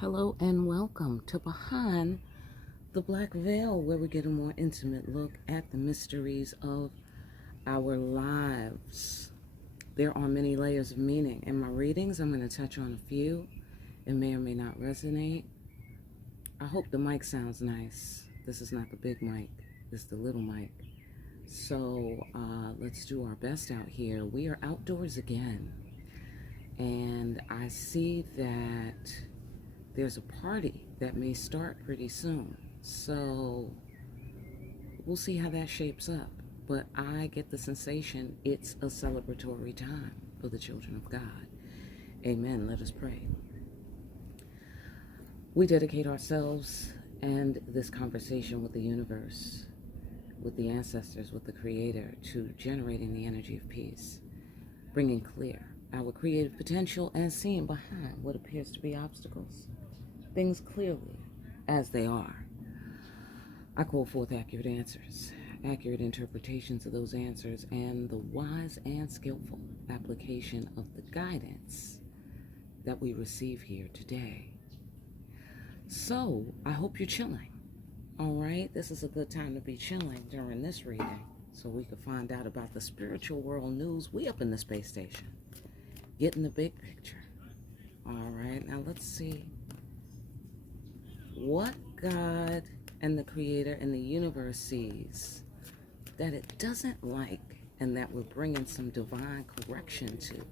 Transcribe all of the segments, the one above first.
Hello and welcome to Behind the Black Veil, where we get a more intimate look at the mysteries of our lives. There are many layers of meaning. In my readings, I'm going to touch on a few. It may or may not resonate. I hope the mic sounds nice. This is not the big mic, this is the little mic. So let's do our best out here. We are outdoors again. And I see that there's a party that may start pretty soon. So we'll see how that shapes up. But I get the sensation it's a celebratory time for the children of God. Amen. Let us pray. We dedicate ourselves and this conversation with the universe, with the ancestors, with the Creator, to generating the energy of peace, bringing clear our creative potential and seeing behind what appears to be obstacles, things clearly as they are. I call forth accurate answers, accurate interpretations of those answers, and the wise and skillful application of the guidance that we receive here today. So, I hope you're chilling. All right, this is a good time to be chilling during this reading so we can find out about the spiritual world news. We up in the space station, getting the big picture. All right, now let's see what God and the Creator and the universe sees that it doesn't like and that we're bringing some divine correction to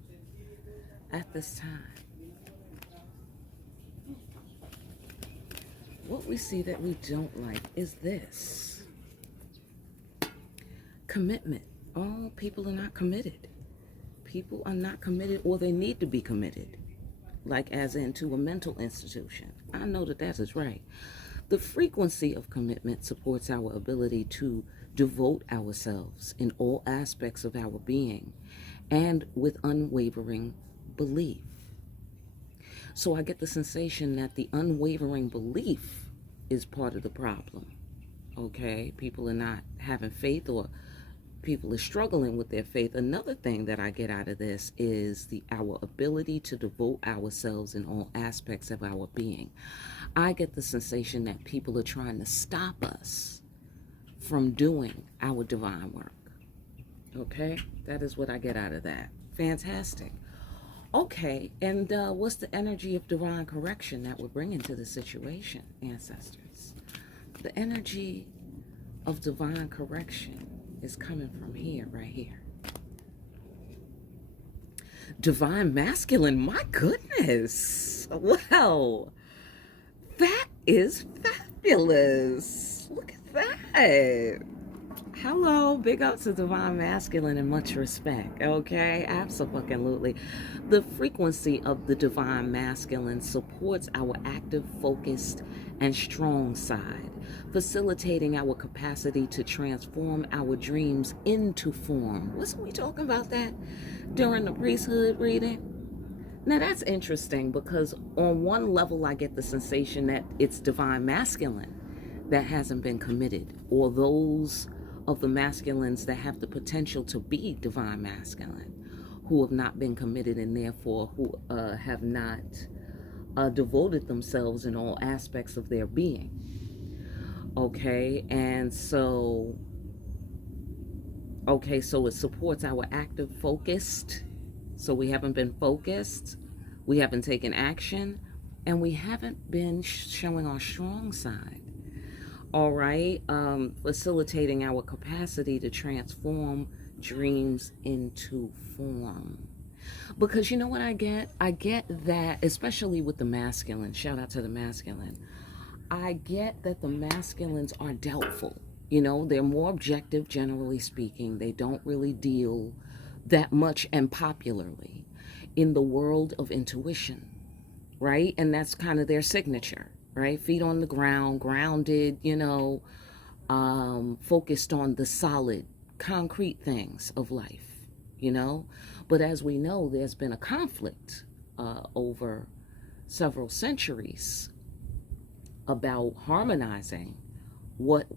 at this time. What we see that we don't like is this: commitment. Oh, people are not committed. People are not committed, or they need to be committed, like as into a mental institution. I know that is right. The frequency of commitment supports our ability to devote ourselves in all aspects of our being and with unwavering belief. So I get the sensation that the unwavering belief is part of the problem. Okay, people are not having faith, or people are struggling with their faith. Another thing that I get out of this is our ability to devote ourselves in all aspects of our being. I get the sensation that people are trying to stop us from doing our divine work. Okay, that is what I get out of that. Fantastic. Okay, and what's the energy of divine correction that we're bringing to the situation, ancestors? The energy of divine correction is coming from here, right here. Divine masculine, my goodness. Well, that is fabulous. Look at that. Hello, big up to divine masculine and much respect. Okay, absolutely. The frequency of the divine masculine supports our active, focused, and strong side, facilitating our capacity to transform our dreams into form. Wasn't we talking about that during the priesthood reading? Now that's interesting, because on one level I get the sensation that it's divine masculine that hasn't been committed, or those of the masculines that have the potential to be divine masculine who have not been committed, and therefore who have not devoted themselves in all aspects of their being. Okay, and so it supports our active, focused. So we haven't been focused, we haven't taken action, and we haven't been showing our strong side. All right, facilitating our capacity to transform dreams into form. Because you know what I get? I get that, especially with the masculine, shout out to the masculine, I get that the masculines are doubtful. You know, they're more objective, generally speaking. They don't really deal that much and popularly in the world of intuition, right? And that's kind of their signature. Right? Feet on the ground, grounded, focused on the solid, concrete things of life, But as we know, there's been a conflict over several centuries about harmonizing what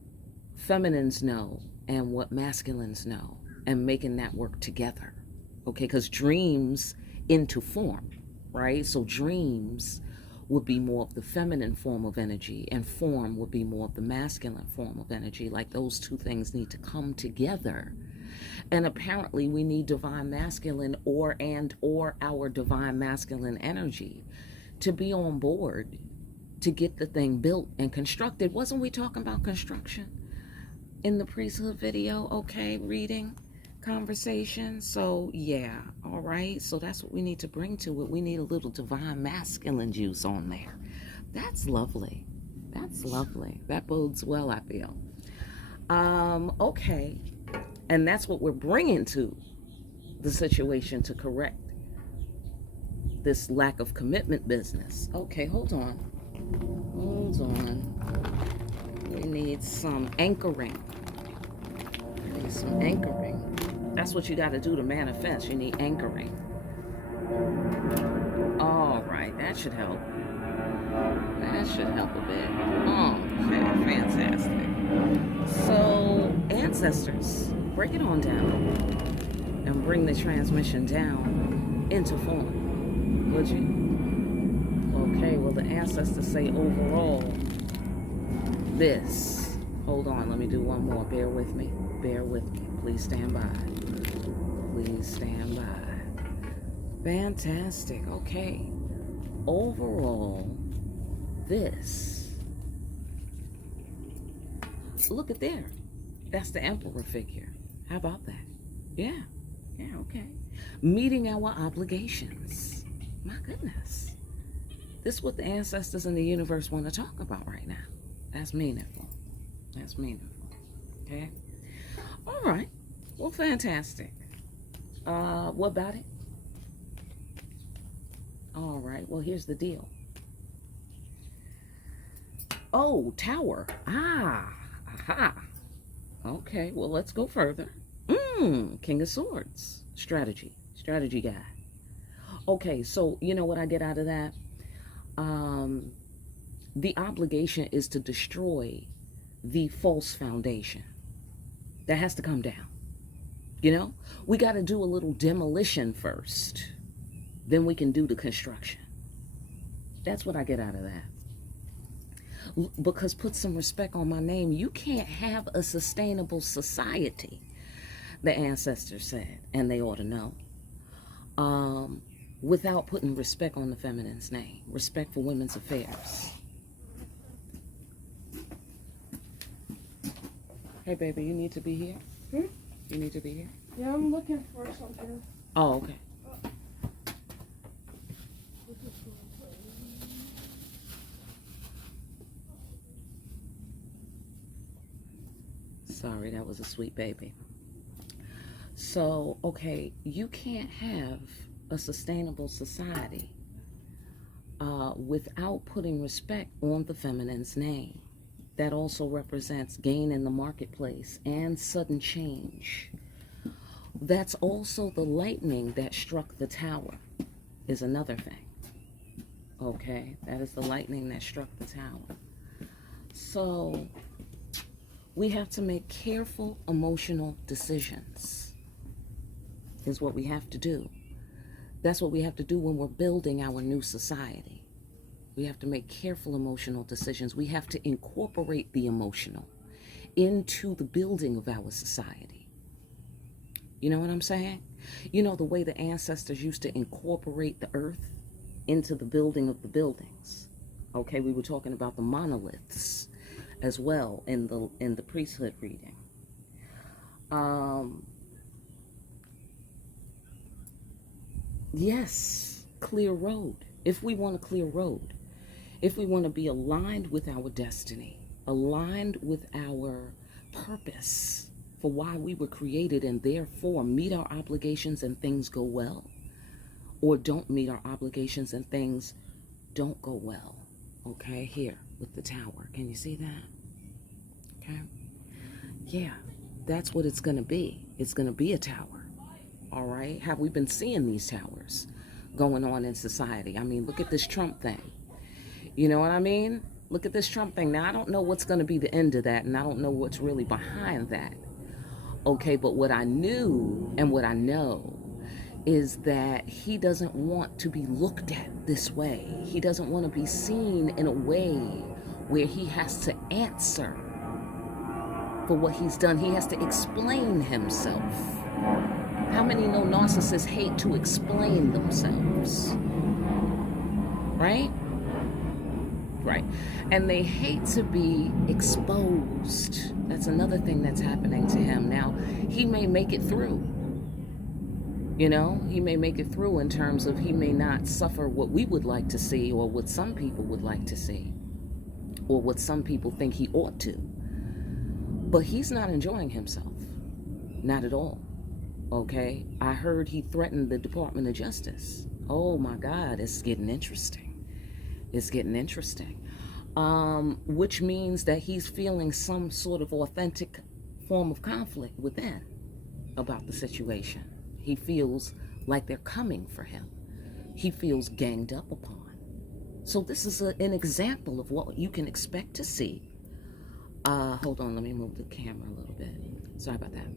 feminines know and what masculines know and making that work together. Okay, because dreams into form, right? So dreams would be more of the feminine form of energy, and form would be more of the masculine form of energy. Like those two things need to come together. And apparently we need divine masculine or our divine masculine energy to be on board to get the thing built and constructed. Wasn't we talking about construction in the priesthood video? Okay, reading, conversation. So yeah, all right. So that's what we need to bring to it. We need a little divine masculine juice on there. That's lovely. That's lovely. That bodes well, I feel. Okay. And that's what we're bringing to the situation to correct this lack of commitment business. Okay, hold on. Hold on. We need some anchoring. We need some anchoring. That's what you got to do to manifest. You need anchoring. All right, that should help. That should help a bit. Okay, fantastic. So, ancestors, break it on down and bring the transmission down into form, would you? Okay, well, the ancestors say overall, this. Hold on, let me do one more. Bear with me. Bear with me. Please stand by. Please stand by. Fantastic. Okay. Overall, this. Look at there. That's the emperor figure. How about that? Yeah. Yeah, okay. Meeting our obligations. My goodness. This is what the ancestors in the universe want to talk about right now. That's meaningful. That's meaningful. Okay? All right. Well, fantastic. What about it? All right. Well, here's the deal. Oh, tower. Aha. Okay. Well, let's go further. King of Swords. Strategy guy. Okay. So, you know what I get out of that? The obligation is to destroy the false foundation. That has to come down. You know, we got to do a little demolition first. Then we can do the construction. That's what I get out of that. Because put some respect on my name. You can't have a sustainable society, the ancestors said, and they ought to know, without putting respect on the feminine's name. Respect for women's affairs. Hey, baby, you need to be here? You need to be here? Yeah, I'm looking for something. Oh, okay. Sorry, that was a sweet baby. So, okay, you can't have a sustainable society without putting respect on the feminine's name. That also represents gain in the marketplace and sudden change. That's also the lightning that struck the tower, is another thing. Okay, that is the lightning that struck the tower. So, we have to make careful emotional decisions, is what we have to do. That's what we have to do when we're building our new society. We have to make careful emotional decisions. We have to incorporate the emotional into the building of our society. You know what I'm saying? You know, the way the ancestors used to incorporate the earth into the building of the buildings. Okay, we were talking about the monoliths as well in the priesthood reading. Yes, clear road. If we want a clear road, if we want to be aligned with our destiny, aligned with our purpose for why we were created, and therefore meet our obligations and things go well, or don't meet our obligations and things don't go well. Okay, here with the tower. Can you see that? Okay. Yeah, that's what it's going to be. It's going to be a tower. All right. Have we been seeing these towers going on in society? I mean, look at this Trump thing. You know what I mean? Look at this Trump thing. Now, I don't know what's going to be the end of that, and I don't know what's really behind that. Okay, but what I knew and what I know is that he doesn't want to be looked at this way. He doesn't want to be seen in a way where he has to answer for what he's done. He has to explain himself. How many know narcissists hate to explain themselves? Right? Right. And they hate to be exposed. That's another thing that's happening to him. Now, he may make it through. You know, he may make it through in terms of he may not suffer what we would like to see or what some people would like to see or what some people think he ought to. But he's not enjoying himself. Not at all. Okay? I heard he threatened the Department of Justice. Oh my God, it's getting interesting. It's getting interesting. Which means that he's feeling some sort of authentic form of conflict within about the situation. He feels like they're coming for him. He feels ganged up upon. So this is an example of what you can expect to see. Hold on, let me move the camera a little bit. Sorry about that.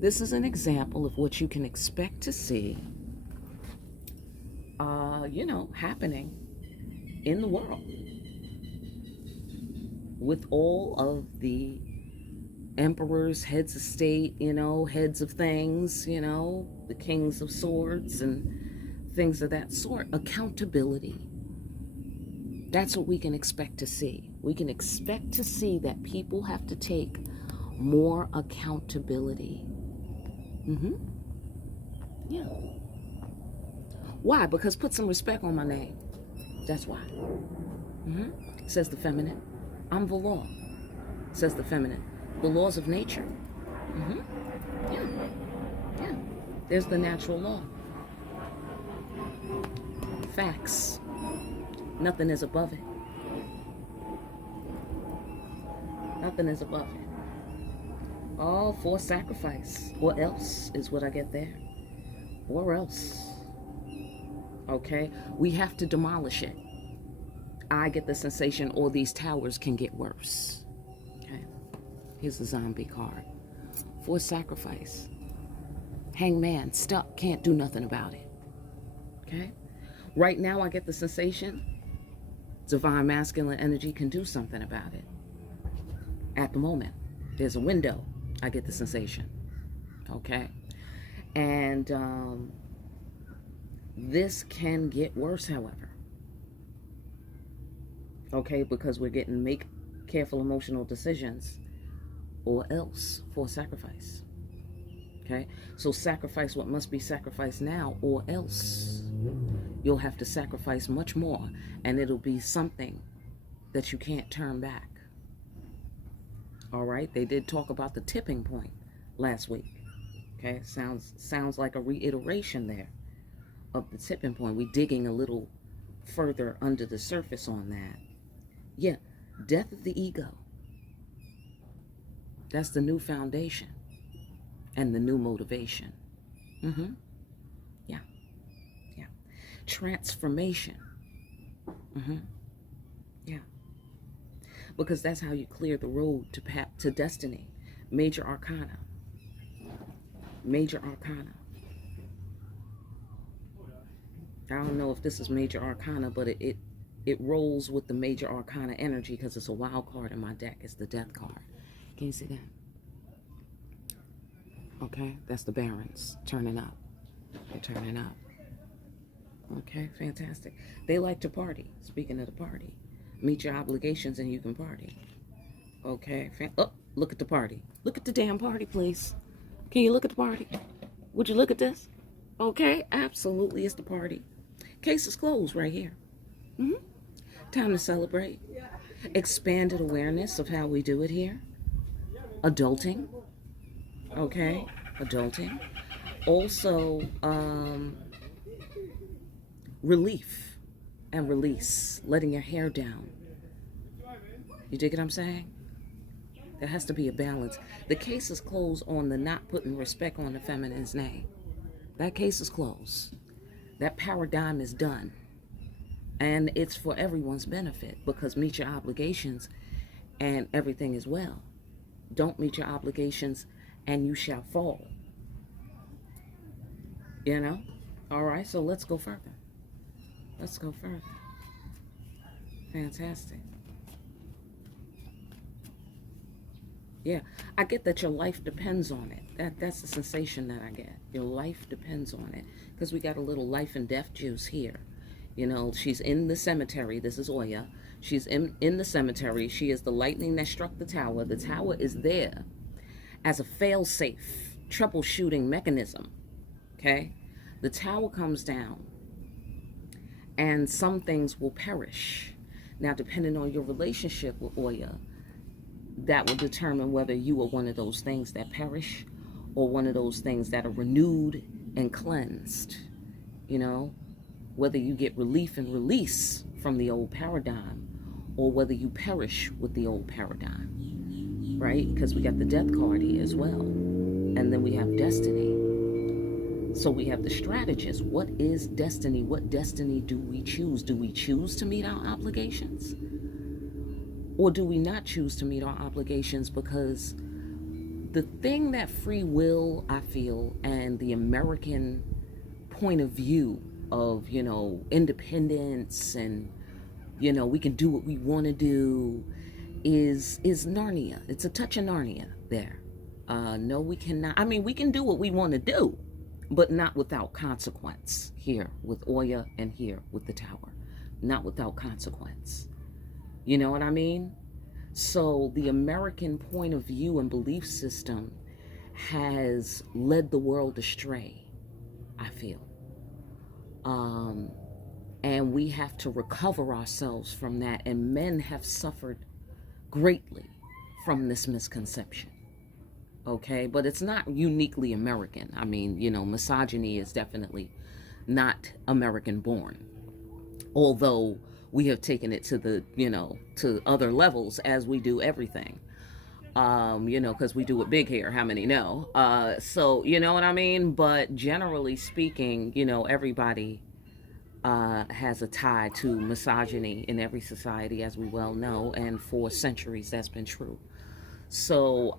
This is an example of what you can expect to see, happening in the world with all of the emperors, heads of state, heads of things, the kings of swords and things of that sort. Accountability. That's what we can expect to see. We can expect to see that people have to take more accountability. Yeah. Why? Because put some respect on my name. That's why. Says the feminine. I'm the law. Says the feminine. The laws of nature. Yeah. Yeah. There's the natural law. Facts. Nothing is above it. Nothing is above it. All for sacrifice. Or else is what I get there. Or else. Okay? We have to demolish it. I get the sensation all these towers can get worse. Okay? Here's the zombie card. For sacrifice. Hangman, stuck, can't do nothing about it. Okay? Right now I get the sensation divine masculine energy can do something about it. At the moment. There's a window. I get the sensation. Okay? And this can get worse, however. Okay? Because we're getting make careful emotional decisions or else for sacrifice. Okay? So sacrifice what must be sacrificed now or else you'll have to sacrifice much more and it'll be something that you can't turn back. All right? They did talk about the tipping point last week. Okay? Sounds like a reiteration there of the tipping point. We're digging a little further under the surface on that. Yeah, death of the ego. That's the new foundation and the new motivation. Yeah. Yeah. Transformation. Yeah. Because that's how you clear the road to destiny. Major arcana. Major arcana. I don't know if this is major arcana, but it rolls with the major arcana energy because it's a wild card in my deck. It's the death card. Can you see that? Okay, that's the barons turning up. They're turning up. Okay, fantastic. They like to party. Speaking of the party, meet your obligations and you can party. Okay, oh, look at the party. Look at the damn party, please. Can you look at the party? Would you look at this? Okay, absolutely, it's the party. Case is closed right here. Time to celebrate. Expanded awareness of how we do it here. Adulting. Okay, adulting. Also, relief and release. Letting your hair down. You dig what I'm saying? There has to be a balance. The case is closed on the not putting respect on the feminine's name. That case is closed. That paradigm is done. And it's for everyone's benefit because meet your obligations and everything is well. Don't meet your obligations and you shall fall. You know? All right, so let's go further. Let's go further. Fantastic. Yeah, I get that your life depends on it. That's the sensation that I get. Your life depends on it. Because we got a little life and death juice here. You know, she's in the cemetery. This is Oya. She's in the cemetery. She is the lightning that struck the tower. The tower is there as a fail-safe troubleshooting mechanism. Okay? The tower comes down and some things will perish. Now, depending on your relationship with Oya, that will determine whether you are one of those things that perish or one of those things that are renewed and cleansed. You know, whether you get relief and release from the old paradigm or whether you perish with the old paradigm, right? Because we got the death card here as well. And then we have destiny. So we have the strategist. What is destiny? What destiny do we choose? Do we choose to meet our obligations? Or do we not choose to meet our obligations? Because the thing that free will, I feel, and the American point of view of, you know, independence and, you know, we can do what we want to do is Narnia. It's a touch of Narnia there. No, we cannot. I mean, we can do what we want to do, but not without consequence here with Oya and here with the tower. Not without consequence. You know what I mean? So the American point of view and belief system has led the world astray, I feel. And we have to recover ourselves from that. And men have suffered greatly from this misconception. Okay? But it's not uniquely American. I mean, you know, misogyny is definitely not American born. Although we have taken it to the, you know, to other levels as we do everything. You know, because we do it big here, how many know? So, you know what I mean? But generally speaking, you know, everybody has a tie to misogyny in every society, as we well know, and for centuries that's been true. So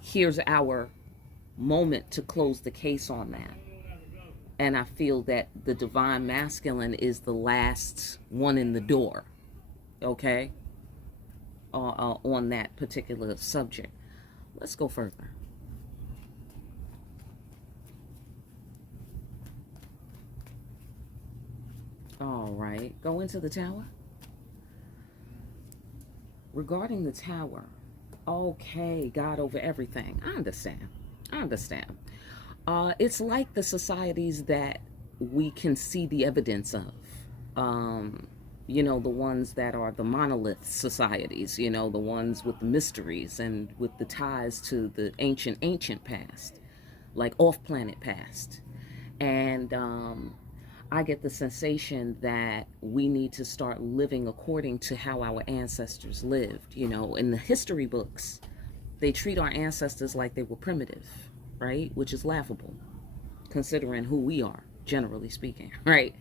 here's our moment to close the case on that. And I feel that the divine masculine is the last one in the door, okay, on that particular subject. Let's go further. All right, go into the tower. Regarding the tower, okay, God over everything. I understand. It's like the societies that we can see the evidence of. You know, the ones that are the monolith societies, you know, the ones with the mysteries and with the ties to the ancient past, like off-planet past. And I get the sensation that we need to start living according to how our ancestors lived. You know, in the history books, they treat our ancestors like they were primitive, right? Which is laughable, considering who we are, generally speaking, right?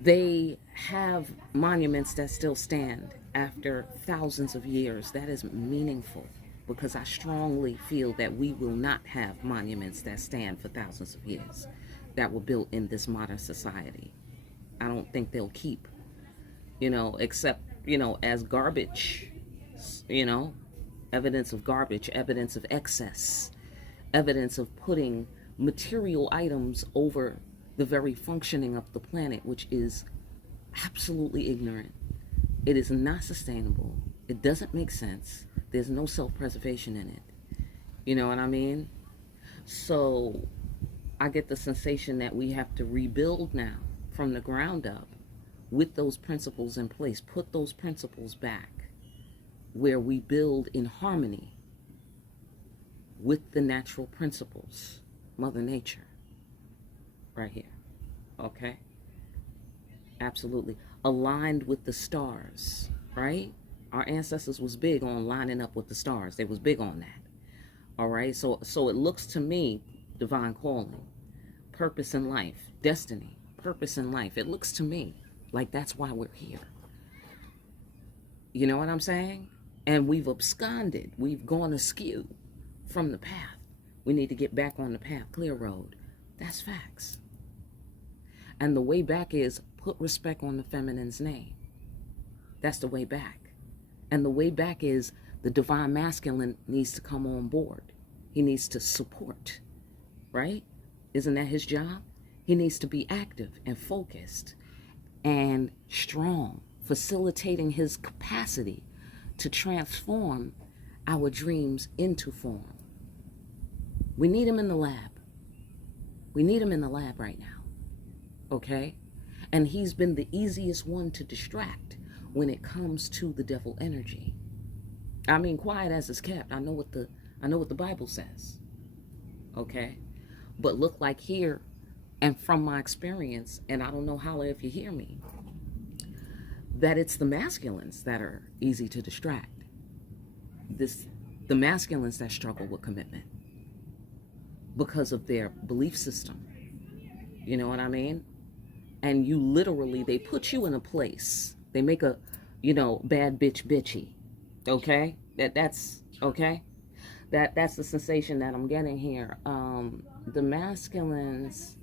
They have monuments that still stand after thousands of years. That is meaningful, because I strongly feel that we will not have monuments that stand for thousands of years that were built in this modern society. I don't think they'll keep, you know, except, you know, as garbage, you know, evidence of garbage, evidence of excess, evidence of putting material items over the very functioning of the planet, which is absolutely ignorant. It is not sustainable. It doesn't make sense. There's no self-preservation in it. You know what I mean? So I get the sensation that we have to rebuild now from the ground up with those principles in place. Put those principles back where we build in harmony with the natural principles, Mother Nature, right here. Okay? Absolutely. Aligned with the stars, right? Our ancestors was big on lining up with the stars. They was big on that. All right? So it looks to me, divine calling, purpose in life, destiny, purpose in life. It looks to me like that's why we're here. You know what I'm saying? And we've absconded. We've gone askew from the path. We need to get back on the path, clear road. That's facts. And the way back is put respect on the feminine's name. That's the way back. And the way back is the divine masculine needs to come on board. He needs to support, right? Isn't that his job? He needs to be active and focused and strong, facilitating his capacity to transform our dreams into form. We need him in the lab. We need him in the lab right now, okay? And he's been the easiest one to distract when it comes to the devil energy. I mean, quiet as it's kept. I know what the Bible says, okay? But look like here, and from my experience, and I don't know, holla if you hear me, that it's the masculines that are easy to distract. The masculines that struggle with commitment because of their belief system. You know what I mean? And you literally, they put you in a place. They make a, bad bitch bitchy. Okay? That's okay? That's the sensation that I'm getting here. The masculines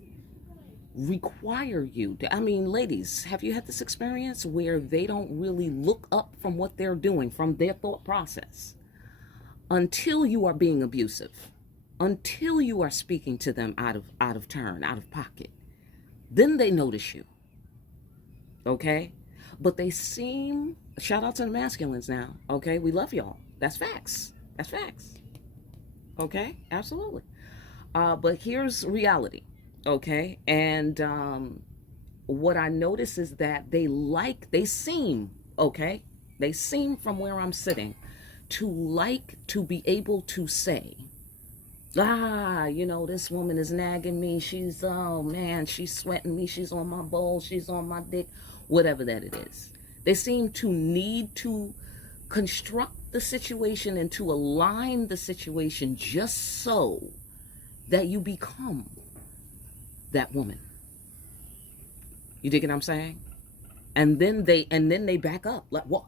require you to, ladies, have you had this experience where they don't really look up from what they're doing, from their thought process, until you are being abusive, until you are speaking to them out of turn, out of pocket? Then they notice you, okay? But they seem, shout out to the masculines now, okay? We love y'all. That's facts. That's facts. Okay? Absolutely. But here's reality, okay? And what I notice is that they seem, okay? They seem from where I'm sitting to like to be able to say, this woman is nagging me. She's, oh man, she's sweating me. She's on my balls. She's on my dick, whatever that it is. They seem to need to construct the situation and to align the situation just so that you become that woman. You dig what I'm saying? And then they back up. Like, what?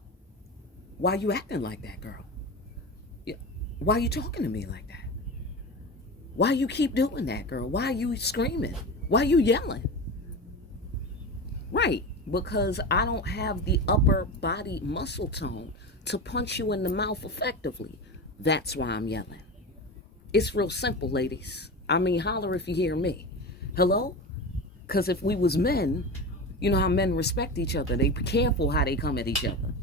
Why are you acting like that, girl? Why are you talking to me like that? Why you keep doing that, girl? Why are you screaming? Why are you yelling? Right, because I don't have the upper body muscle tone to punch you in the mouth effectively. That's why I'm yelling. It's real simple, ladies. Holler if you hear me. Hello? Because if we was men, you know how men respect each other. They be careful how they come at each other.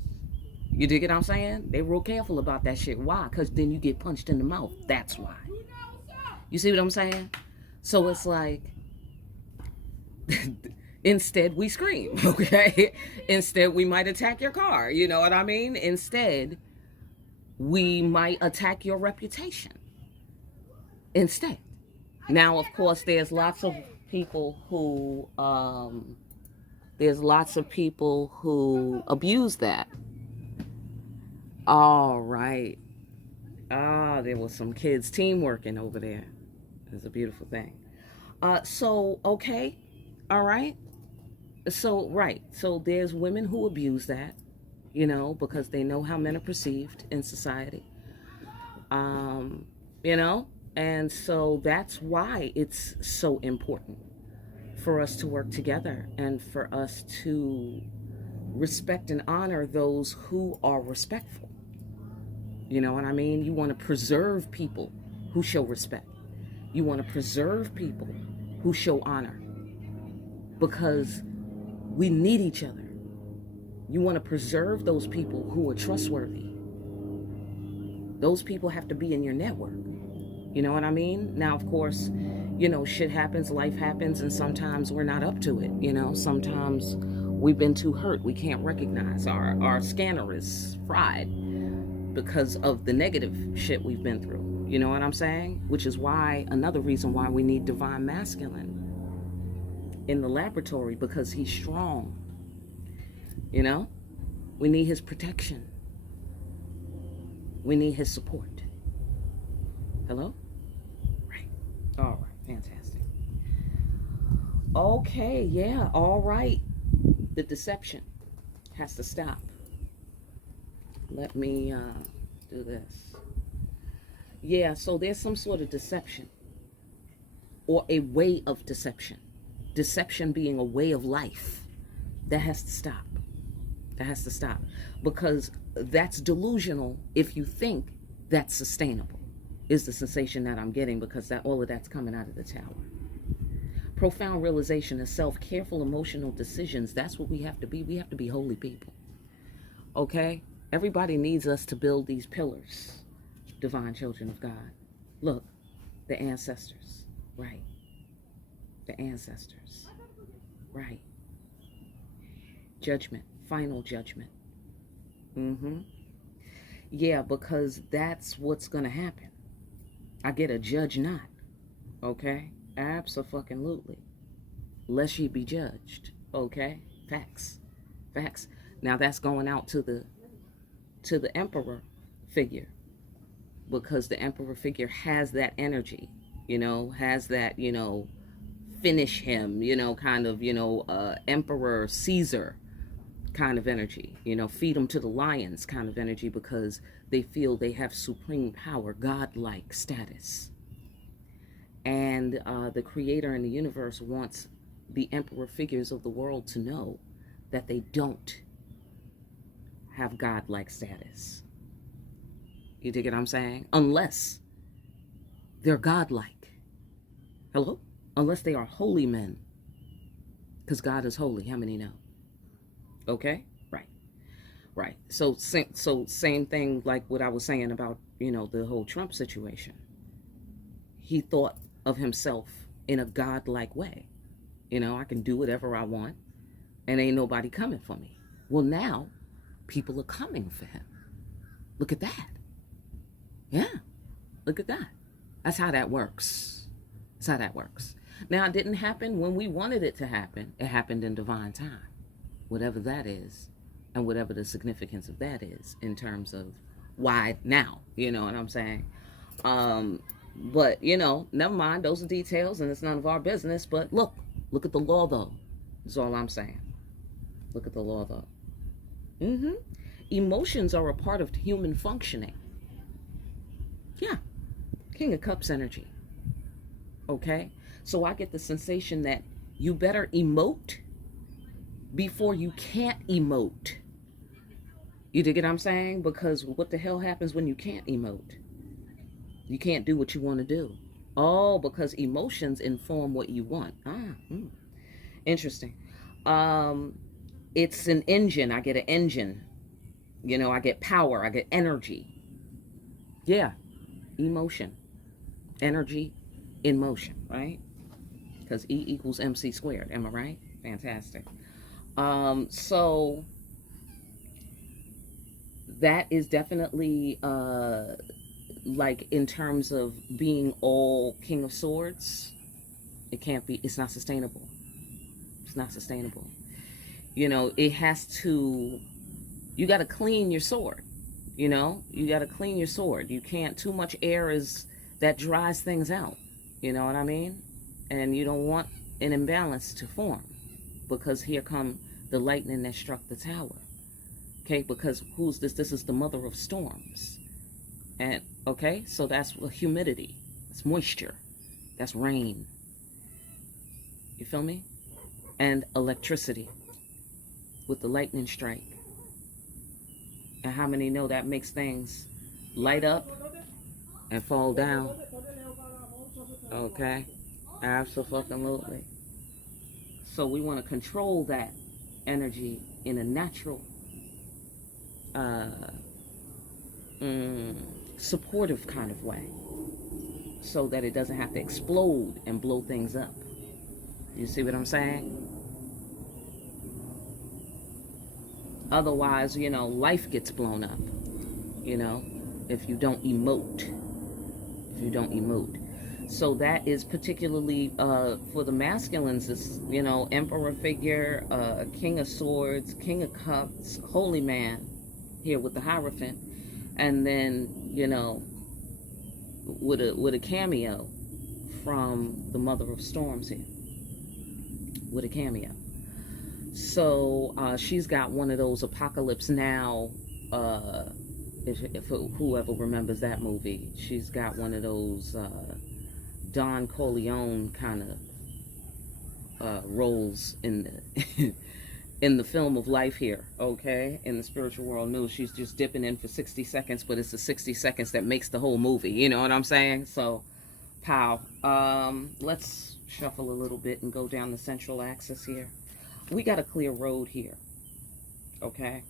You dig what I'm saying? They real careful about that shit. Why? Because then you get punched in the mouth. That's why. You see what I'm saying? So it's like, instead we scream, okay? Instead we might attack your car, you know what I mean? Instead, we might attack your reputation. Instead. Now, of course, there's lots of people who abuse that. All right. There was some kids team working over there. It's a beautiful thing. Okay. All right. So there's women who abuse that, because they know how men are perceived in society. And so that's why it's so important for us to work together and for us to respect and honor those who are respectful. You know what I mean? You want to preserve people who show respect. You want to preserve people who show honor, because we need each other. You want to preserve those people who are trustworthy. Those people have to be in your network. You know what I mean? Now, of course, shit happens, life happens, and sometimes we're not up to it. Sometimes we've been too hurt. We can't recognize. Our scanner is fried because of the negative shit we've been through. You know what I'm saying? Which is another reason why we need divine masculine in the laboratory, because he's strong. We need his protection. We need his support. Hello? Right. All right. Fantastic. Okay. Yeah. All right. The deception has to stop. Let me do this. Yeah, so there's some sort of deception or a way of deception. Deception being a way of life. That has to stop. That has to stop. Because that's delusional if you think that's sustainable, is the sensation that I'm getting, because that all of that's coming out of the tower. Profound realization of self, careful emotional decisions. That's what we have to be. We have to be holy people. Okay? Everybody needs us to build these pillars, divine children of God. Look, the ancestors. Right. The ancestors. Right. Judgment. Final judgment. Yeah, because that's what's going to happen. I get a judge not. Okay? Abso-fucking-lutely. Lest ye be judged. Okay? Facts. Facts. Now that's going out to the emperor figure, because the emperor figure has that energy, has that, finish him, kind of, emperor Caesar kind of energy, feed them to the lions kind of energy, because they feel they have supreme power, godlike status. And the creator in the universe wants the emperor figures of the world to know that they don't have godlike status. You dig what I'm saying? Unless they're godlike. Hello? Unless they are holy men. Because God is holy. How many know? Okay? Right. Right. So same thing like what I was saying about, the whole Trump situation. He thought of himself in a godlike way. I can do whatever I want and ain't nobody coming for me. Well, now people are coming for him. Look at that. Yeah. Look at that. That's how that works. That's how that works. Now, it didn't happen when we wanted it to happen. It happened in divine time. Whatever that is, and whatever the significance of that is in terms of why now, you know what I'm saying? But, never mind, those are details and it's none of our business. But look at the law though. That's all I'm saying. Look at the law though. Emotions are a part of human functioning. Yeah. King of Cups energy. Okay? So I get the sensation that you better emote before you can't emote. You dig what I'm saying? Because what the hell happens when you can't emote? You can't do what you want to do. Oh, because emotions inform what you want. Interesting. It's an engine. I get an engine. I get power. I get energy. Yeah. Emotion. Energy in motion, right? Because E equals MC squared. Am I right? Fantastic. So that is definitely like in terms of being all King of Swords, it can't be, it's not sustainable. It's not sustainable. It has to, you got to clean your sword. You got to clean your sword. You can't, too much air that dries things out. You know what I mean? And you don't want an imbalance to form, because here come the lightning that struck the tower. Okay, because who's this? This is the mother of storms. And okay, so that's humidity, that's moisture, that's rain. You feel me? And electricity with the lightning strike. And how many know that makes things light up and fall down? Okay, absolutely. So we want to control that energy in a natural, supportive kind of way, so that it doesn't have to explode and blow things up. You see what I'm saying? Otherwise, life gets blown up, if you don't emote. If you don't emote. So that is particularly for the masculines, this, emperor figure, King of Swords, King of Cups, holy man here with the Hierophant, and then, with a cameo from the Mother of Storms here, with a cameo. So she's got one of those Apocalypse Now If whoever remembers that movie, she's got one of those Don Corleone kind of roles in the in the film of life here, okay? In the spiritual world news, she's just dipping in for 60 seconds, but it's the 60 seconds that makes the whole movie, you know what I'm saying? So, pow. Let's shuffle a little bit and go down the central axis here. We got a clear road here, okay?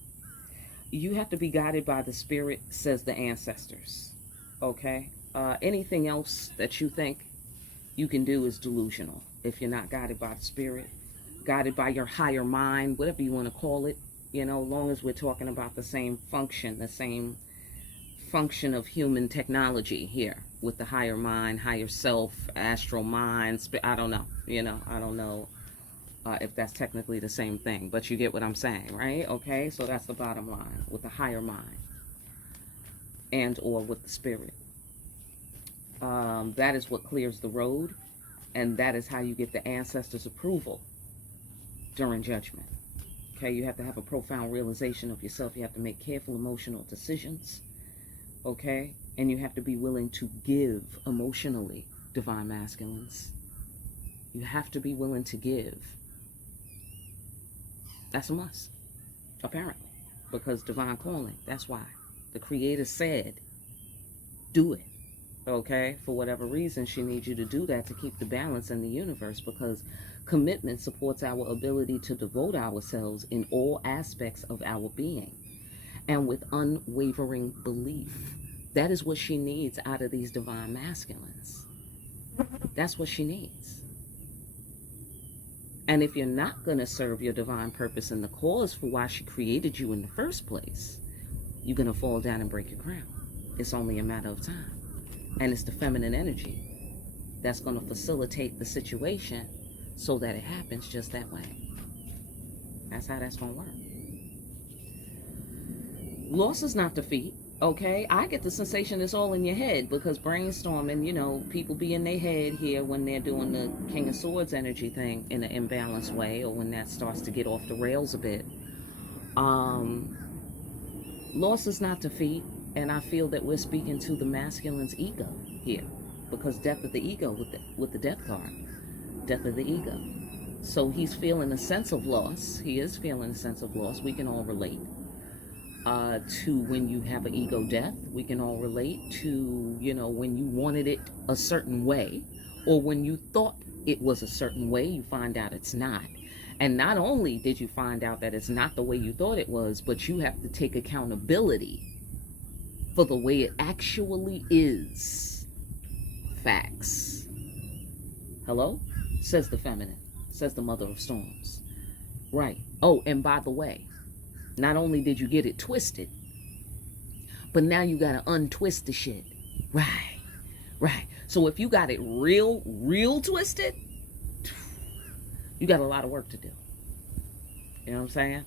You have to be guided by the spirit, says the ancestors, okay? Anything else that you think you can do is delusional if you're not guided by the spirit, guided by your higher mind, whatever you want to call it, you know, long as we're talking about the same function of human technology here with the higher mind, higher self, astral mind, I don't know, you know, I don't know if that's technically the same thing, but you get what I'm saying, right? Okay, so that's the bottom line, with the higher mind and or with the spirit. That is what clears the road, and that is how you get the ancestors' approval during judgment. Okay, you have to have a profound realization of yourself. You have to make careful emotional decisions, okay? And you have to be willing to give emotionally, divine masculines. You have to be willing to give. That's a must, apparently, because divine calling, that's why. The Creator said, do it, okay? For whatever reason, she needs you to do that to keep the balance in the universe, because commitment supports our ability to devote ourselves in all aspects of our being and with unwavering belief. That is what she needs out of these divine masculines. That's what she needs. And if you're not going to serve your divine purpose and the cause for why she created you in the first place, you're going to fall down and break your crown. It's only a matter of time. And it's the feminine energy that's going to facilitate the situation so that it happens just that way. That's how that's going to work. Loss is not defeat, okay? I get the sensation it's all in your head, because brainstorming, you know, people be in their head here when they're doing the King of Swords energy thing in an imbalanced way, or when that starts to get off the rails a bit. Loss is not defeat, and I feel that we're speaking to the masculine's ego here, because death of the ego with the death card. Death of the ego. So he's feeling a sense of loss. He is feeling a sense of loss. We can all relate to when you have an ego death. We can all relate to, you know, when you wanted it a certain way, or when you thought it was a certain way, you find out it's not. And not only did you find out that it's not the way you thought it was, but you have to take accountability for the way it actually is. Facts. Hello? Says the feminine, says the mother of storms. Right. Oh, and by the way, not only did you get it twisted, but now you got to untwist the shit. Right. Right. So if you got it real twisted, you got a lot of work to do. You know what I'm saying?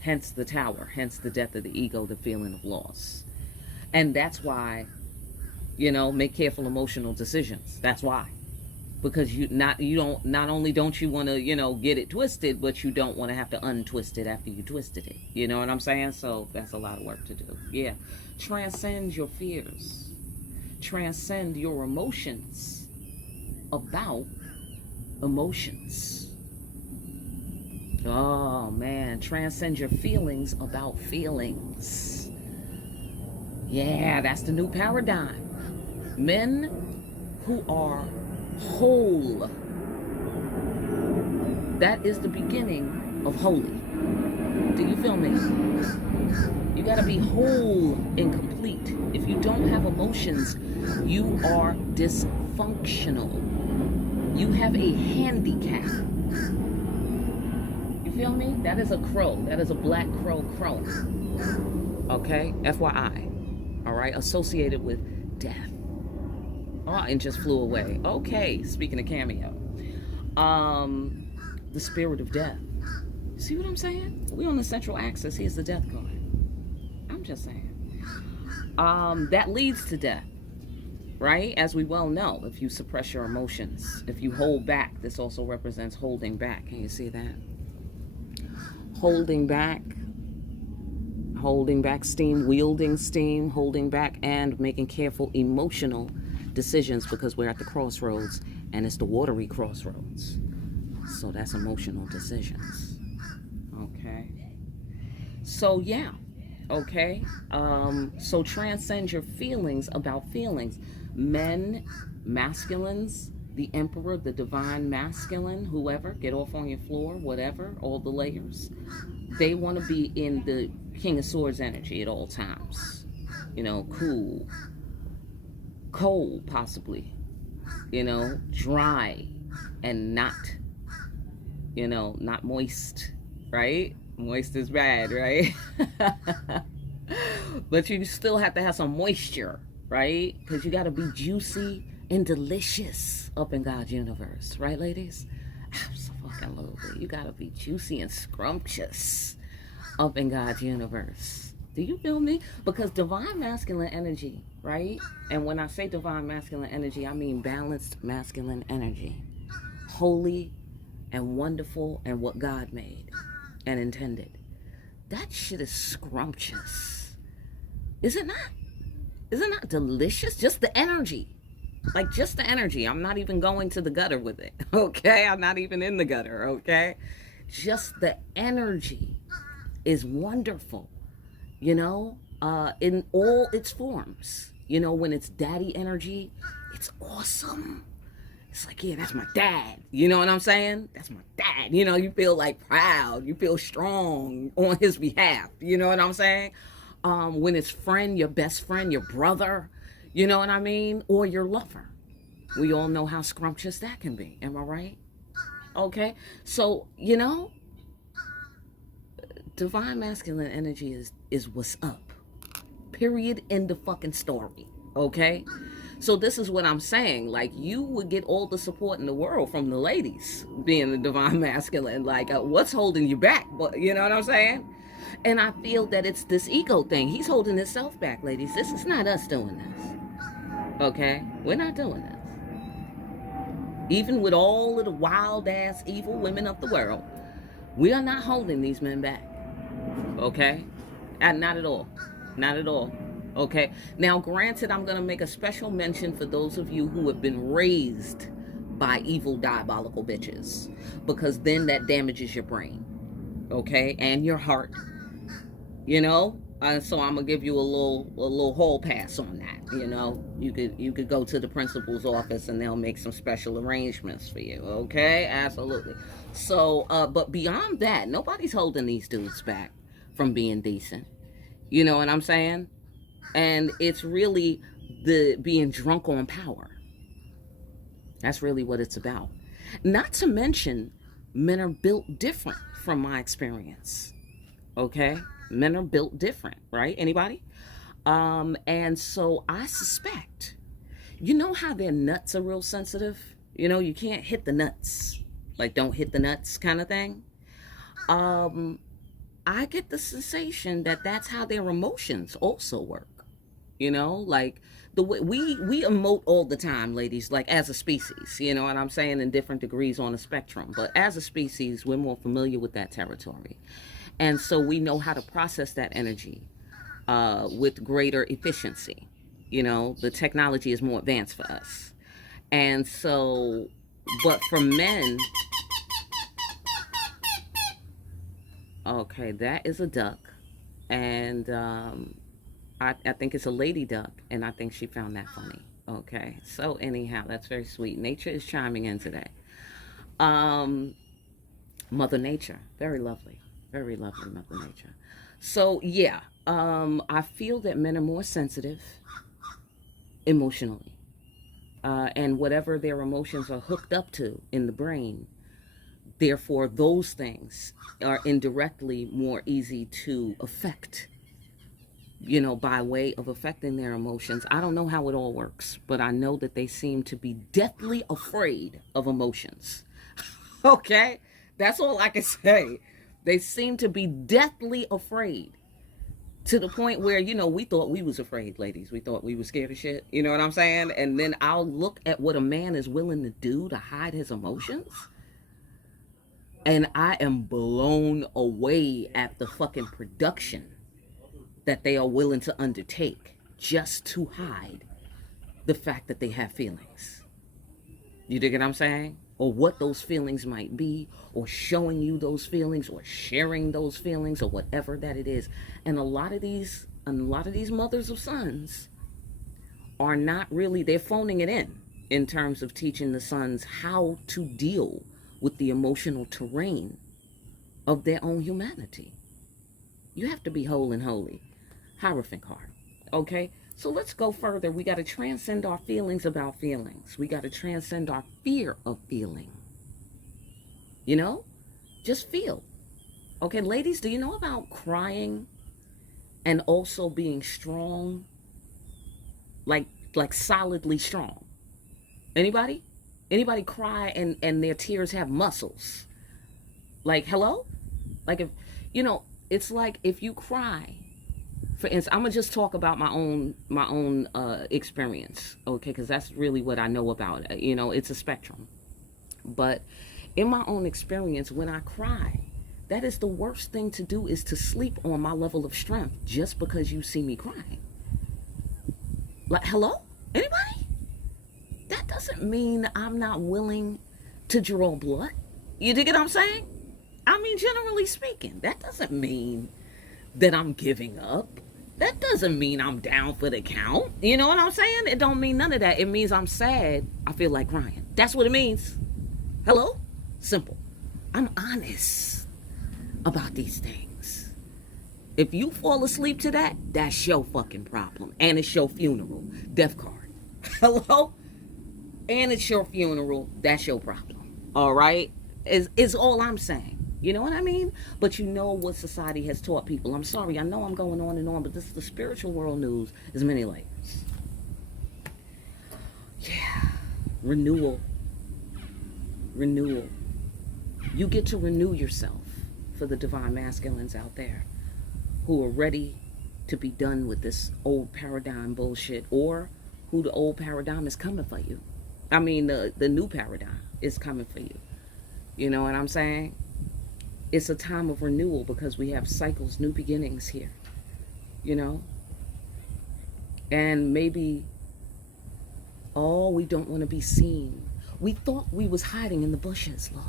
Hence the tower, hence the death of the ego, the feeling of loss. And that's why, you know, make careful emotional decisions. That's why. Because not only don't you want to, you know, get it twisted, but you don't want to have to untwist it after you twisted it. You know what I'm saying? So that's a lot of work to do. Yeah. Transcend your fears. Transcend your emotions about emotions. Oh man, transcend your feelings about feelings. Yeah, that's the new paradigm. Men who are whole. That is the beginning of holy. Do you feel me? You gotta be whole and complete. If you don't have emotions, you are dysfunctional. You have a handicap. You feel me? That is a crow. That is a black crow. Okay? FYI. Alright? Associated with death. Oh, and just flew away. Okay, speaking of cameo. The spirit of death. See what I'm saying? We on the central axis. Here's the death card. I'm just saying. That leads to death. Right? As we well know, if you suppress your emotions, if you hold back, this also represents holding back. Can you see that? Holding back holding back steam, wielding steam, holding back, and making careful emotional decisions because we're at the crossroads and it's the watery crossroads. So that's emotional decisions. Okay. So yeah. Okay. So transcend your feelings about feelings. Men, masculines, the emperor, the divine masculine, whoever, get off on your floor, whatever, all the layers. They want to be in the King of Swords energy at all times. You know, cool, cold, possibly. You know, dry and not, you know, not moist, right? Moist is bad, right? But you still have to have some moisture, right? Because you got to be juicy and delicious up in God's universe, right, ladies? Absolutely. You got to be juicy and scrumptious up in God's universe. Do you feel me? Because divine masculine energy, right? And when I say divine masculine energy, I mean balanced masculine energy. Holy and wonderful and what God made and intended. That shit is scrumptious. Is it not? Is it not delicious? Just the energy. Like, just the energy. I'm not even going to the gutter with it, okay? I'm not even in the gutter, okay? Just the energy is wonderful, you know, in all its forms. You know, when it's daddy energy, it's awesome. It's like, yeah, that's my dad. You know what I'm saying? That's my dad. You know, you feel like proud. You feel strong on his behalf. You know what I'm saying? When it's friend, your best friend, your brother, you know what I mean? Or your lover. We all know how scrumptious that can be. Am I right? Okay. So, you know, divine masculine energy is what's up. Period. End of fucking story. Okay. So this is what I'm saying. Like, you would get all the support in the world from the ladies being the divine masculine. Like, what's holding you back? You know what I'm saying? And I feel that it's this ego thing. He's holding himself back, ladies. This is not us doing this. Okay? We're not doing this. Even with all of the wild ass evil women of the world, we are not holding these men back. Okay? And not at all. Not at all. Okay? Now, granted, I'm going to make a special mention for those of you who have been raised by evil, diabolical bitches. Because then that damages your brain. Okay? And your heart. You know? So I'm going to give you a little hall pass on that. You know? You could go to the principal's office and they'll make some special arrangements for you. Okay? Absolutely. So, but beyond that, nobody's holding these dudes back from being decent. You know what I'm saying? And it's really the being drunk on power. That's really what it's about. Not to mention, men are built different from my experience. Okay? Men are built different, right? Anybody? And so I suspect, you know how their nuts are real sensitive? You know, you can't hit the nuts. Like, don't hit the nuts kind of thing. I get the sensation that that's how their emotions also work. You know, like the way we emote all the time, ladies, like as a species, you know what I'm saying, in different degrees on a spectrum. But as a species, we're more familiar with that territory. And so we know how to process that energy with greater efficiency. You know, the technology is more advanced for us. And so, but for men, okay, that is a duck. And I think it's a lady duck, and I think she found that funny. Okay, so anyhow, that's very sweet. Nature is chiming in today. Mother Nature, very lovely Mother Nature. So yeah, I feel that men are more sensitive emotionally, and whatever their emotions are hooked up to in the brain, therefore those things are indirectly more easy to affect, you know, by way of affecting their emotions. I don't know how it all works, but I know that they seem to be deathly afraid of emotions. Okay? That's all I can say. They seem to be deathly afraid, to the point where, you know, we thought we was afraid, ladies. We thought we was scared of shit. You know what I'm saying? And then I'll look at what a man is willing to do to hide his emotions, and I am blown away at the fucking production that they are willing to undertake just to hide the fact that they have feelings. You dig what I'm saying? Or what those feelings might be, or showing you those feelings, or sharing those feelings, or whatever that it is. And a lot of these mothers of sons are not really, they're phoning it in terms of teaching the sons how to deal with the emotional terrain of their own humanity. You have to be whole and holy. Hierophant card. Okay? So let's go further. We got to transcend our feelings about feelings. We got to transcend our fear of feeling. You know? Just feel. Okay, ladies, do you know about crying and also being strong? Like solidly strong. Anybody? Anybody cry and their tears have muscles? Like, hello? Like, if, you know, it's like if you cry, for instance, I'm gonna just talk about my own experience, okay? Because that's really what I know about it. You know, it's a spectrum. But in my own experience, when I cry, that is the worst thing to do, is to sleep on my level of strength just because you see me crying. Like, hello? Anybody? That doesn't mean I'm not willing to draw blood. You dig what I'm saying? I mean, generally speaking, that doesn't mean that I'm giving up. That doesn't mean I'm down for the count. You know what I'm saying? It don't mean none of that. It means I'm sad. I feel like crying. That's what it means. Hello? Simple. I'm honest about these things. If you fall asleep to that, that's your fucking problem. And it's your funeral. Death card. Hello? And it's your funeral. That's your problem. All right? Is all I'm saying. You know what I mean? But you know what society has taught people. I'm sorry, I know I'm going on and on, but this is the spiritual world news. There's many layers. Yeah. Renewal. Renewal. You get to renew yourself for the divine masculines out there who are ready to be done with this old paradigm bullshit, or who the old paradigm is coming for you. I mean, the new paradigm is coming for you. You know what I'm saying? It's a time of renewal because we have cycles, new beginnings here, you know? And maybe, oh, we don't want to be seen. We thought we was hiding in the bushes, look.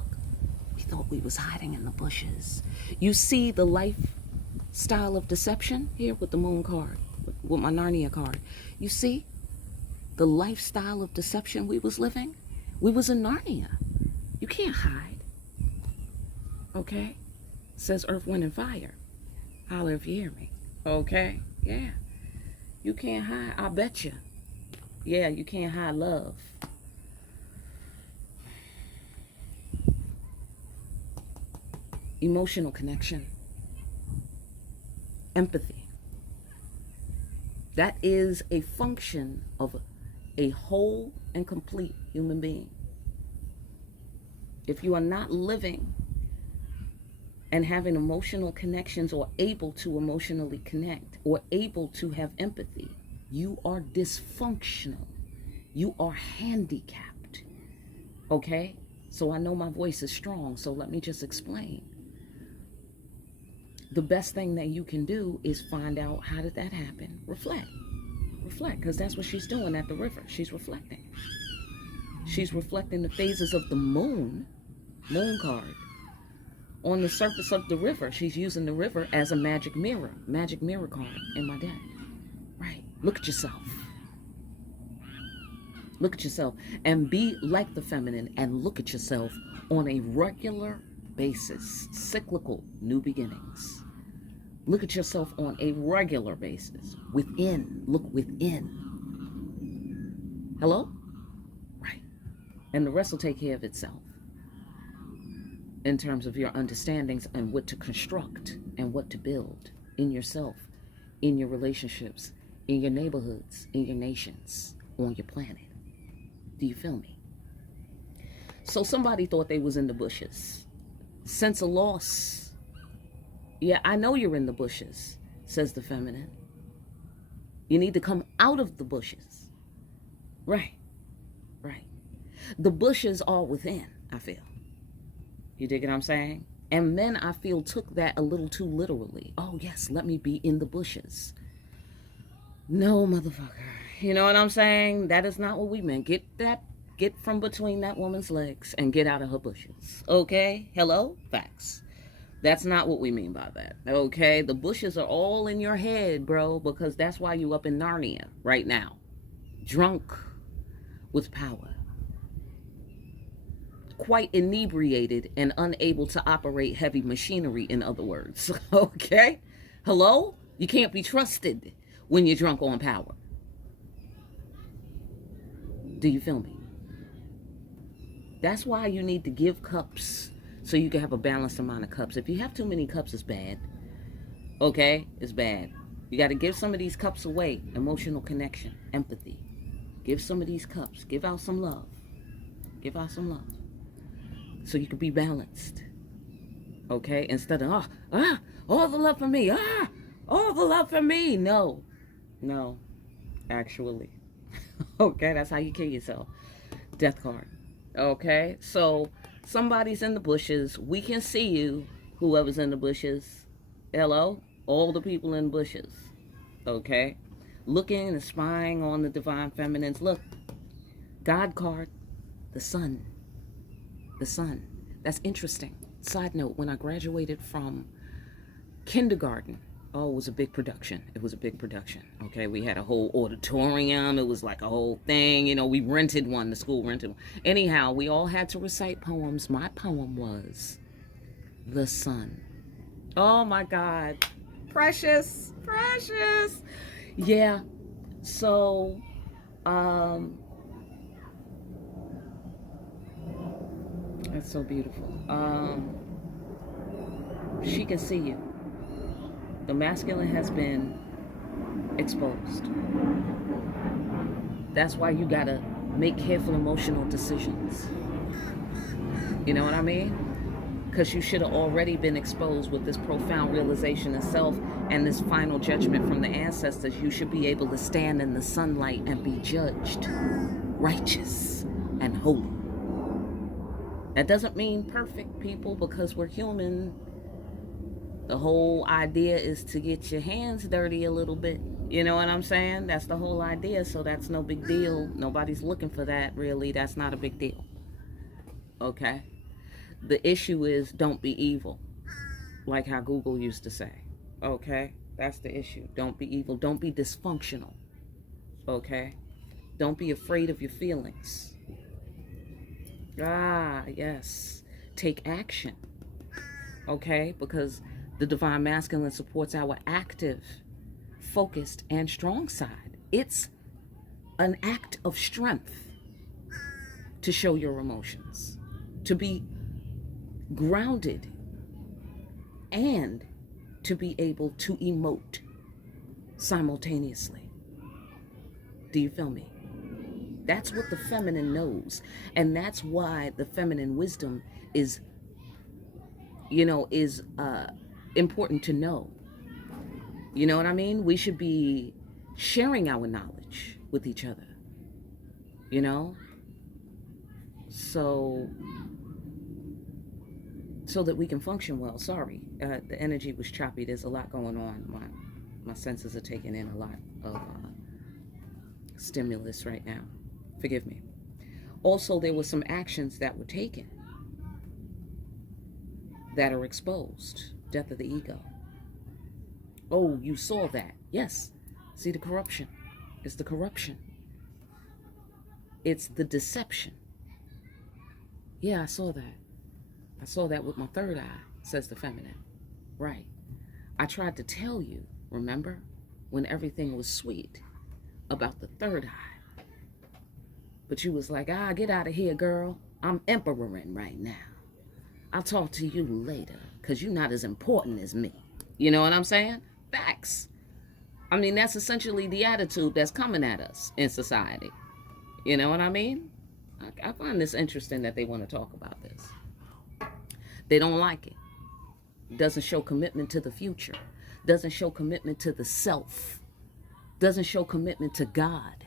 We thought we was hiding in the bushes. You see the lifestyle of deception here with the moon card, with my Narnia card. You see the lifestyle of deception we was living? We was in Narnia. You can't hide. Okay? Says Earth, Wind, and Fire. Holler if you hear me. Okay? Yeah. You can't hide. I bet you. Yeah, you can't hide love. Emotional connection. Empathy. That is a function of a whole and complete human being. If you are not living and having emotional connections, or able to emotionally connect, or able to have empathy, you are dysfunctional. You are handicapped. Okay? So I know my voice is strong, so let me just explain. The best thing that you can do is find out, how did that happen? Reflect. Reflect, because that's what she's doing at the river. She's reflecting. She's reflecting the phases of the moon card, on the surface of the river. She's using the river as a magic mirror card in my deck. Right. Look at yourself. Look at yourself and be like the feminine, and look at yourself on a regular basis. Cyclical new beginnings. Look at yourself on a regular basis. Within. Look within. Hello? Right. And the rest will take care of itself. In terms of your understandings and what to construct and what to build in yourself, in your relationships, in your neighborhoods, in your nations, on your planet. Do you feel me? So somebody thought they was in the bushes. Sense of loss. Yeah, I know you're in the bushes, says the feminine. You need to come out of the bushes. Right. Right. The bushes are within, I feel. You dig what I'm saying? And men, I feel, took that a little too literally. Oh, yes, let me be in the bushes. No, motherfucker. You know what I'm saying? That is not what we meant. Get from between that woman's legs and get out of her bushes. Okay? Hello? Facts. That's not what we mean by that. Okay? The bushes are all in your head, bro, because that's why you up in Narnia right now. Drunk with power. Quite inebriated and unable to operate heavy machinery, in other words. Okay? Hello? You can't be trusted when you're drunk on power. Do you feel me? That's why you need to give cups so you can have a balanced amount of cups. If you have too many cups, it's bad. Okay? It's bad. You got to give some of these cups away. Emotional connection, empathy. Give some of these cups. Give out some love. Give out some love. So you can be balanced. Okay? Instead of, all the love for me. All the love for me. No. Actually. Okay? That's how you kill yourself. Death card. Okay? So somebody's in the bushes. We can see you, whoever's in the bushes. Hello? All the people in the bushes. Okay? Looking and spying on the divine feminines. Look. God card. The sun. The sun. That's interesting. Side note, when I graduated from kindergarten, it was a big production. It was a big production. Okay, we had a whole auditorium. It was like a whole thing. You know, we rented one. The school rented one. Anyhow, we all had to recite poems. My poem was The Sun. Oh my God. Precious. Precious. Yeah. So, that's so beautiful. She can see you. The masculine has been exposed. That's why you gotta make careful emotional decisions. You know what I mean? Because you should have already been exposed with this profound realization of self and this final judgment from the ancestors. You should be able to stand in the sunlight and be judged righteous and holy. That doesn't mean perfect, people, because we're human. The whole idea is to get your hands dirty a little bit. You know what I'm saying? That's the whole idea, so that's no big deal. Nobody's looking for that, really. That's not a big deal. Okay? The issue is don't be evil, like how Google used to say. Okay? That's the issue. Don't be evil. Don't be dysfunctional. Okay? Don't be afraid of your feelings. Yes. Take action. Okay? Because the divine masculine supports our active, focused, and strong side. It's an act of strength to show your emotions, to be grounded, and to be able to emote simultaneously. Do you feel me? That's what the feminine knows. And that's why the feminine wisdom is important to know. You know what I mean? We should be sharing our knowledge with each other. You know? So that we can function well. Sorry, the energy was choppy. There's a lot going on. My senses are taking in a lot of stimulus right now. Forgive me. Also, there were some actions that were taken that are exposed. Death of the ego. Oh, you saw that. Yes. See the corruption. It's the corruption. It's the deception. Yeah, I saw that. I saw that with my third eye, says the feminine. Right. I tried to tell you, remember, when everything was sweet, about the third eye. But you was like, get out of here, girl. I'm emperoring right now. I'll talk to you later, because you're not as important as me. You know what I'm saying? Facts. I mean, that's essentially the attitude that's coming at us in society. You know what I mean? I find this interesting that they want to talk about this. They don't like it. Doesn't show commitment to the future. Doesn't show commitment to the self. Doesn't show commitment to God.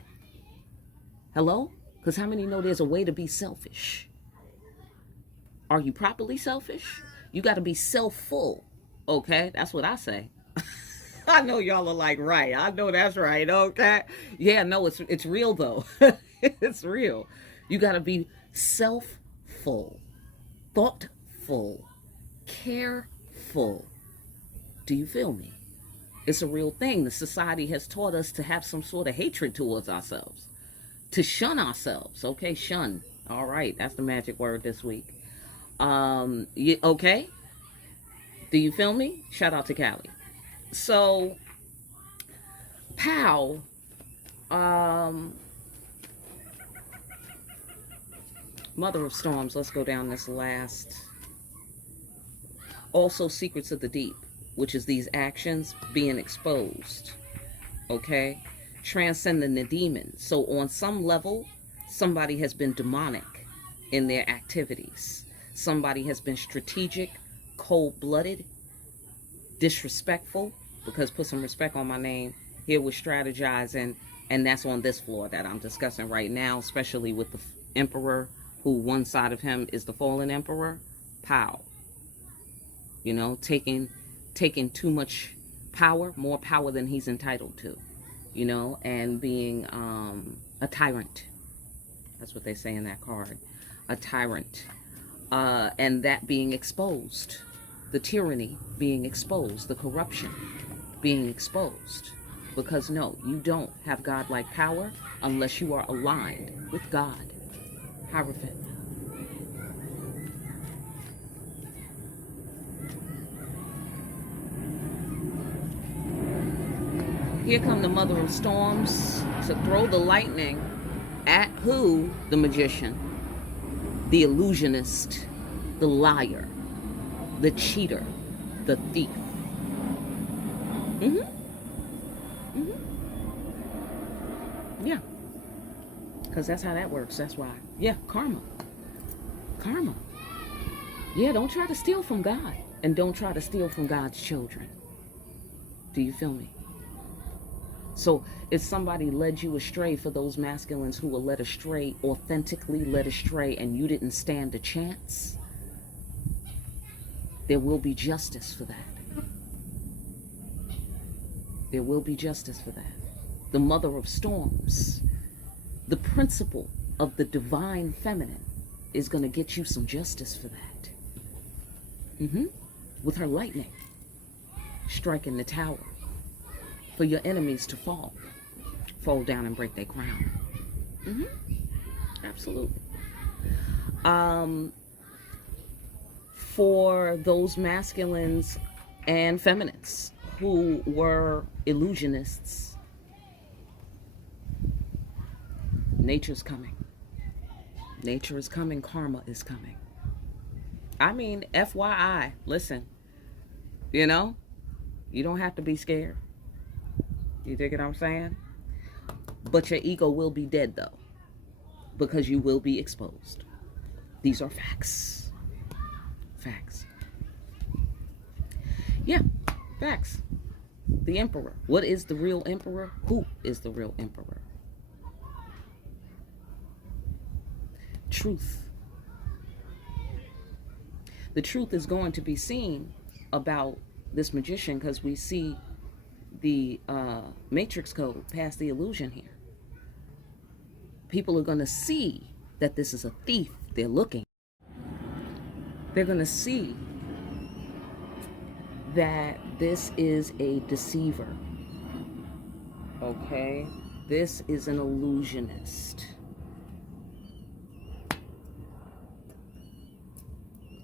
Hello? Because how many know there's a way to be selfish? Are you properly selfish? You got to be self-full. Okay, that's what I say. I know y'all are like, right. I know that's right. Okay. Yeah, no, it's real though. It's real. You got to be self-full, thoughtful, careful. Do you feel me? It's a real thing. The society has taught us to have some sort of hatred towards ourselves, to shun ourselves. Okay, shun. All right, that's the magic word this week. Okay? Do you feel me? Shout out to Callie. So, pow, Mother of Storms, let's go down this last. Also, Secrets of the Deep, which is these actions being exposed. Okay? Transcending the demons. So, on some level, somebody has been demonic in their activities. Somebody has been strategic, cold-blooded, disrespectful, because put some respect on my name. Here we're strategizing, and that's on this floor that I'm discussing right now, especially with the emperor, who one side of him is the fallen emperor. Pow. You know, taking too much power, more power than he's entitled to, you know, and being a tyrant. That's what they say in that card. A tyrant. And that being exposed. The tyranny being exposed. The corruption being exposed. Because no, you don't have godlike power unless you are aligned with God. Hierophant. Here come the Mother of Storms to throw the lightning at who? The magician, the illusionist, the liar, the cheater, the thief. Yeah. Because that's how that works. That's why. Yeah, karma. Karma. Yeah, don't try to steal from God. And don't try to steal from God's children. Do you feel me? So if somebody led you astray, for those masculines who were led astray, authentically led astray, and you didn't stand a chance, there will be justice for that. There will be justice for that. The Mother of Storms, the principle of the divine feminine, is going to get you some justice for that. With her lightning striking the tower for your enemies to fall down and break their crown. Absolutely. For those masculines and feminists who were illusionists, nature's coming. Nature is coming. Karma is coming. I mean, FYI, listen, you know, you don't have to be scared. You dig what I'm saying? But your ego will be dead, though, because you will be exposed. These are facts. Facts. Yeah, facts. The emperor. What is the real emperor? Who is the real emperor? Truth. The truth is going to be seen about this magician, because we see the matrix code past the illusion here. People are going to see that this is a thief. They're looking. They're going to see that this is a deceiver. Okay? This is an illusionist.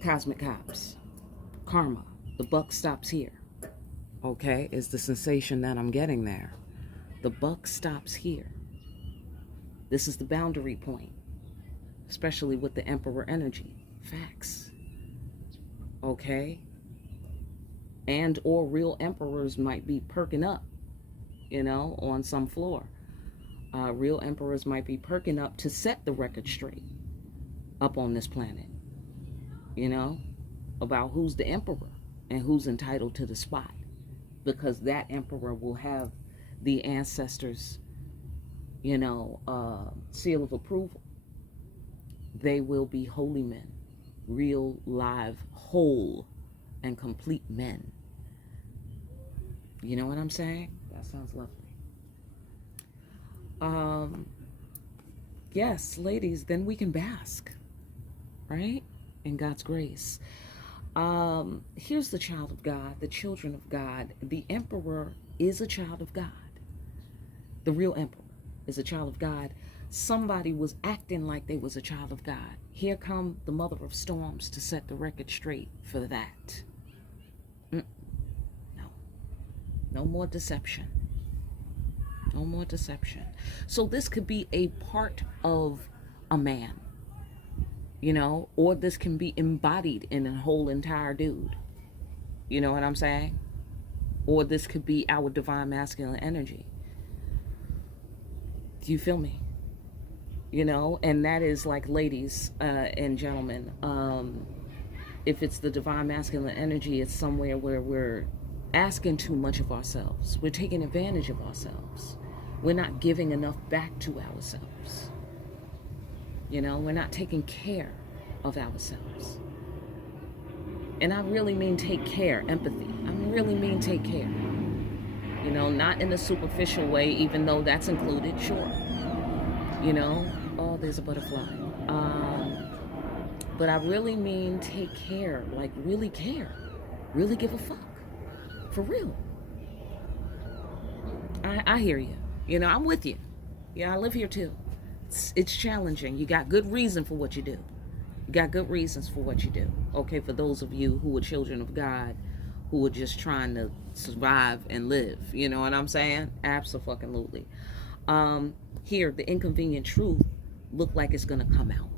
Cosmic cops. Karma. The buck stops here. Okay? Is the sensation that I'm getting there. The buck stops here. This is the boundary point. Especially with the emperor energy. Facts. Okay? And or real emperors might be perking up, you know, on some floor. Real emperors might be perking up to set the record straight up on this planet. You know, about who's the emperor and who's entitled to the spot. Because that emperor will have the ancestors, you know, seal of approval. They will be holy men. Real, live, whole and complete men. You know what I'm saying? That sounds lovely. Yes, ladies, then we can bask, right? In God's grace. Here's the child of God, the children of God. The emperor is a child of God. The real emperor is a child of God. Somebody was acting like they was a child of God. Here come the mother of storms to set the record straight for that. No. No more deception. No more deception. So this could be a part of a man, you know, or this can be embodied in a whole entire dude. You know what I'm saying? Or this could be our divine masculine energy. Do you feel me? You know, and that is like, ladies and gentlemen, if it's the divine masculine energy, it's somewhere where we're asking too much of ourselves. We're taking advantage of ourselves. We're not giving enough back to ourselves. You know, we're not taking care of ourselves. And I really mean take care, empathy. I really mean take care. You know, not in a superficial way, even though that's included, sure. You know, oh, there's a butterfly. But I really mean take care, like really care. Really give a fuck. For real. I hear you. You know, I'm with you. Yeah, I live here too. It's challenging. You got good reason for what you do. You got good reasons for what you do. Okay, for those of you who are children of God, who are just trying to survive and live. You know what I'm saying? Absolutely. Here, the inconvenient truth look like it's going to come out.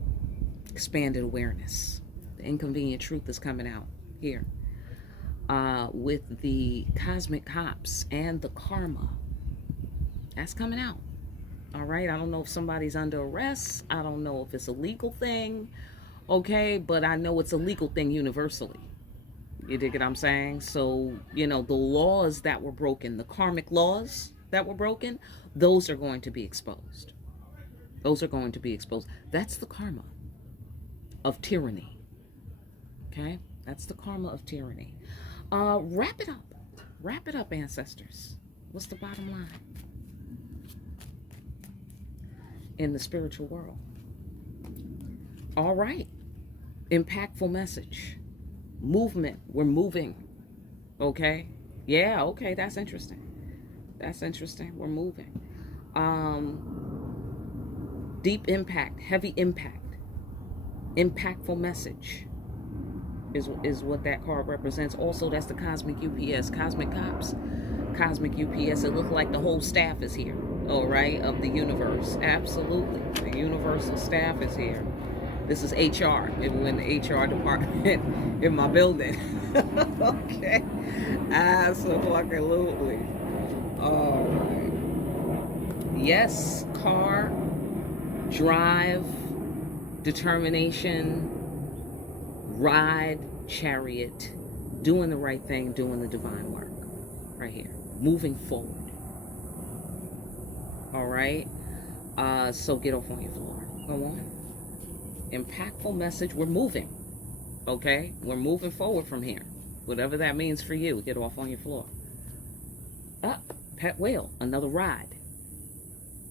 Expanded awareness. The inconvenient truth is coming out here. With the cosmic cops and the karma. That's coming out. All right. I don't know if somebody's under arrest. I don't know if it's a legal thing. Okay. But I know it's a legal thing universally. You dig what I'm saying? So, you know, the laws that were broken, the karmic laws that were broken, those are going to be exposed. Those are going to be exposed. That's the karma of tyranny. Okay. That's the karma of tyranny. Wrap it up. Wrap it up, ancestors. What's the bottom line? In the spiritual world. All right. Impactful message. Movement. We're moving. Okay. Yeah, okay. That's interesting. That's interesting. We're moving. Deep impact. Heavy impact. Impactful message is what that card represents. Also, that's the cosmic UPS. Cosmic cops. Cosmic UPS. It looks like the whole staff is here. All right, of the universe. Absolutely. The universal staff is here. This is HR. We're in the HR department in my building. Okay. Absolutely. All right. Yes, car, drive, determination, ride, chariot, doing the right thing, doing the divine work. Right here. Moving forward. All right. So get off on your floor. Go on. Impactful message. We're moving. Okay. We're moving forward from here. Whatever that means for you. Get off on your floor. Pet whale. Another ride.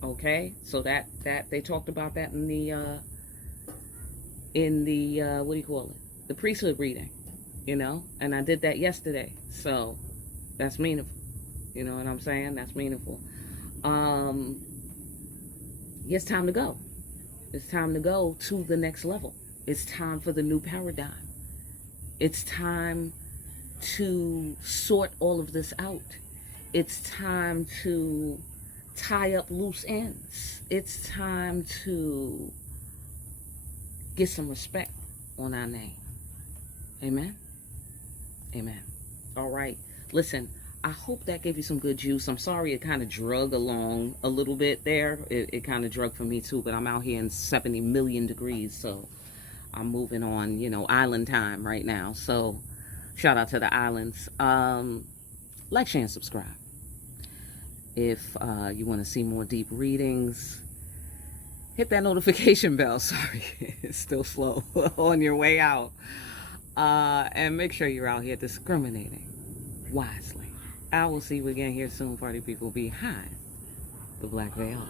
Okay. So that they talked about that in the what do you call it? The priesthood reading. You know. And I did that yesterday. So that's meaningful. You know what I'm saying? That's meaningful. It's time to go. It's time to go to the next level. It's time for the new paradigm. It's time to sort all of this out. It's time to tie up loose ends. It's time to get some respect on our name. Amen? Amen. All right. Listen, I hope that gave you some good juice. I'm sorry it kind of drug along a little bit there. It kind of drug for me too, but I'm out here in 70 million degrees, so I'm moving on, you know, island time right now. So shout out to the islands. Like, share, and subscribe. If you want to see more deep readings, hit that notification bell. Sorry, it's still slow on your way out. And make sure you're out here discriminating wisely. I will see you again here soon, party people, behind the black veil.